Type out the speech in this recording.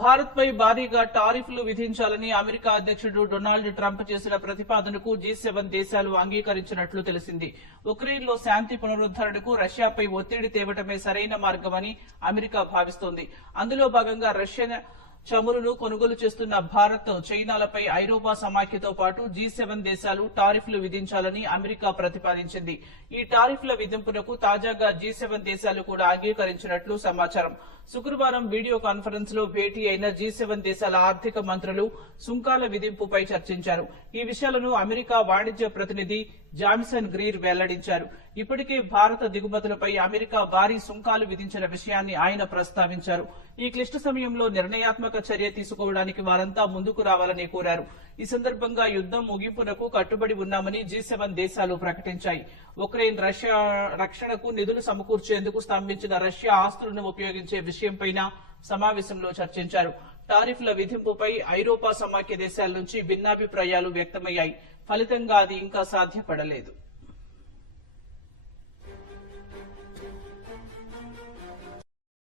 భారత్ పై భారీగా టారిఫ్లు విధించాలని అమెరికా అధ్యక్షుడు డొనాల్డ్ ట్రంప్ చేసిన ప్రతిపాదనకు G7 దేశాలు అంగీకరించినట్లు తెలిసింది. ఉక్రెయిన్లో శాంతి పునరుద్దరణకు రష్యాపై ఒత్తిడి తేవటమే సరైన మార్గమని అమెరికా భావిస్తోంది. అందులో భాగంగా రష్యా చమురును కొనుగోలు చేస్తున్న భారత్, చైనాలపై ఐరోపా సమాఖ్యతో పాటు G7 దేశాలు టారిఫ్లు విధించాలని అమెరికా ప్రతిపాదించింది. ఈ టారిఫ్ల విధింపునకు తాజాగా G7 దేశాలు కూడా అంగీకరించినట్లు సమాచారం. శుక్రవారం వీడియో కాన్ఫరెన్స్ లో భేటీ అయిన G7 దేశాల ఆర్థిక మంత్రులు సుంకాల విధింపుపై చర్చించారు. ఈ విషయాలను అమెరికా వాణిజ్య ప్రతినిధి జాన్సన్ గ్రీర్ వెల్లడించారు. ఇప్పటికే భారత దిగుమతులపై అమెరికా భారీ సుంకాలు విధించిన విషయాన్ని ఆయన ప్రస్తావించారు. ఈ క్లిష్ట సమయంలో నిర్ణయాత్మక చర్య తీసుకోవడానికి వారంతా ముందుకు రావాలని కోరారు. ఈ సందర్భంగా యుద్దం ముగింపునకు కట్టుబడి ఉన్నామని G7 దేశాలు ప్రకటించాయి. ఉక్రెయిన్ రష్యా రక్షణకు నిధులు సమకూర్చేందుకు స్తంభించిన రష్యా ఆస్తులను ఉపయోగించే విషయంపై సమావేశంలో చర్చించారు. టారిఫ్ల విధింపుపై ఐరోపా సమాఖ్య దేశాల నుంచి భిన్నాభిప్రాయాలు వ్యక్తమయ్యాయి. ఫలితంగా అది ఇంకా సాధ్యపడలేదు.